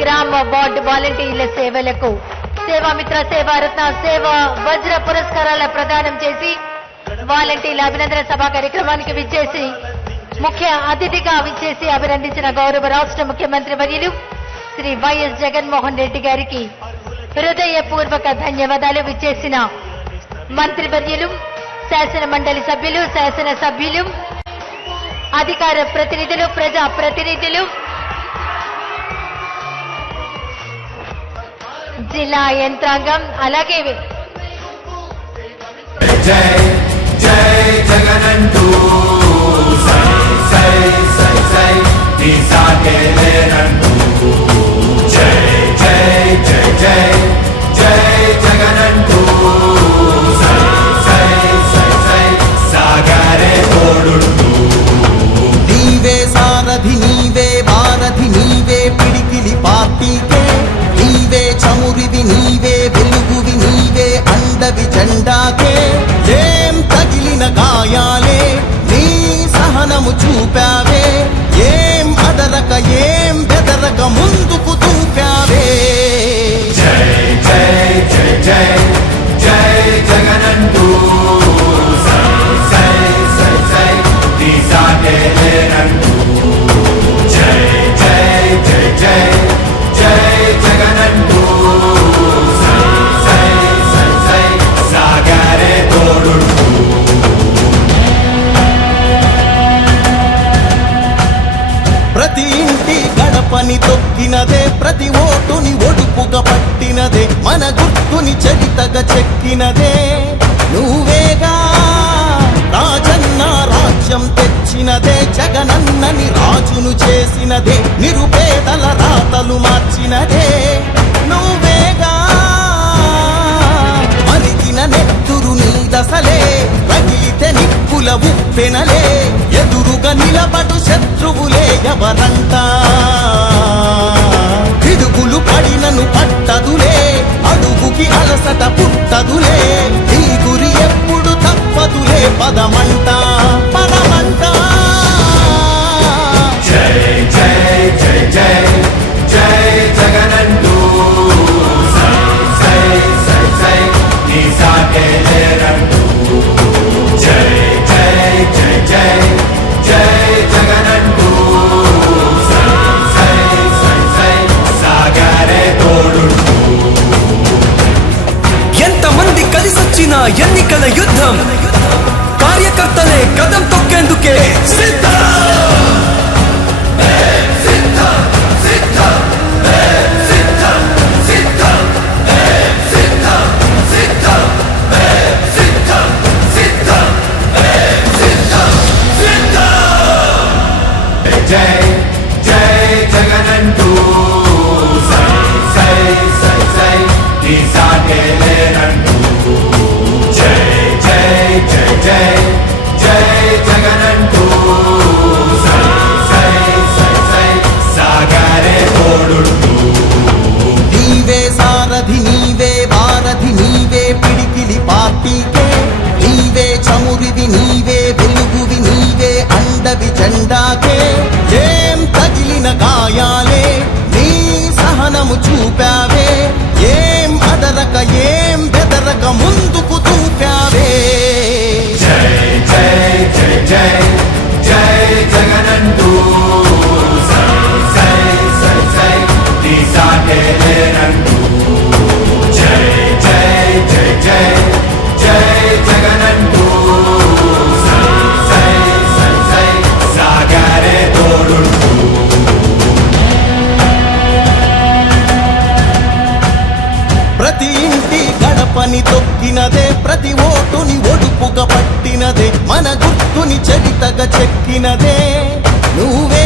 గ్రామ వార్డు వాలంటీర్ల సేవలకు సేవామిత్ర సేవారత్న సేవా వజ్ర పురస్కారాల ప్రదానం చేసి వాలంటీర్ల అభినందన సభ కార్యక్రమానికి విచ్చేసి ముఖ్య అతిథిగా విచ్చేసి అభినందించిన గౌరవ రాష్ట్ర ముఖ్యమంత్రి వర్యులు శ్రీ వైఎస్ జగన్మోహన్ రెడ్డి గారికి హృదయపూర్వక ధన్యవాదాలు. విచ్చేసిన మంత్రివర్యులు, శాసన మండలి సభ్యులు, శాసన సభ్యులు, అధికార ప్రతినిధులు, ప్రజా ప్రతినిధులు, జిల్లా యంత్రాంగం, అలాగే జై జై జగనంటూ సై సై సై సై దీసాకేలేనంటూ జై జై జై జై జై జగనంటూ సై సై సై సై సాగరే తోడుంటూ నీవే సారథి, నీవే వారధి, నీవే పిడికిలి పార్టీకే, నీవే చమురివి, నీవే వెలుగువి, నీవే అండవి జెండాకే. ఏం తగిలిన గాయాలే నీ సహనము చూపావే, ఏం అదరక ఏం బెదరక ముందుకు దూపావే. జై జై జై జై జై జగనంటూ సై సై సై సై దీసాకేలేనంటూ జై జై జై జై జై జగనంటూ సై సై సై సై సాగరే తోడుంటూ ప్రతి ఇంటి గడపని తొక్కినదే, ప్రతి ఓటుని ఒడుపుగా పట్టినదే, మన గుర్తుని చరితగా చెక్కినదే నువ్వేగా. రాజన్న రాజ్యం తెచ్చినదే, జగనన్నని రాజును చేసినదే, నిరుపేదల రాతలు మార్చినదే నువ్వేగా. మరిగిన నెత్తురు నీ దశలే, రగిలితే నిప్పుల ఉప్పెనలే, ఎదురుగా నిలబడు శత్రువులే ఎవరంట. పిడుగులు పడినను పట్టదులే, అడుగుకి అలసట పుట్టదులే, ఈ గురి ఎప్పుడు తప్పదులే, పదమంట పదమంట. జై జై జై జై జై జగనంటూ సై సై సై సై దీసాకేలేనంటూ జై జై జై జై జై జగనంటూ సై సై సై సై సాగరే తోడుంటూ ఎంతమంది కలిసొచ్చిన ఎన్నికల యుద్ధం, కార్యకర్తలే కదం తొక్కేందుకే సిద్ధం. జై జై జగనంటూ సై సై సై సై దీసాకేలేనంటూ జై జై జై జై జై జగనంటూ సై సై సై సై సాగరే తోడుంటూ నీవే సారథి, నీవే వారధి, నీవే పిడికిలి పార్టీకే, నీవే చమురివి, నీవే వెలుగువి, నీవే అండవి జెండాకే. ఏం తగిలిన గాయాలే నీ సహనము చూపావే, ఏం అదరక ఏం బెదరక ముందుకు దూపావే. జై జై జై జై జై జగనంటూ సై సై సై సై దీసాకేలేనంటూ జై జై జై జై జై జగనంటూ సై సై సై సై సాగరే తోడుంటూ ప్రతి ఇంటి గడపని తొక్కినదే, ప్రతి ఓటుని ఒడుపుగా పట్టినదే, మన గుర్తుని చరితగా చెక్కినదే నువ్వే.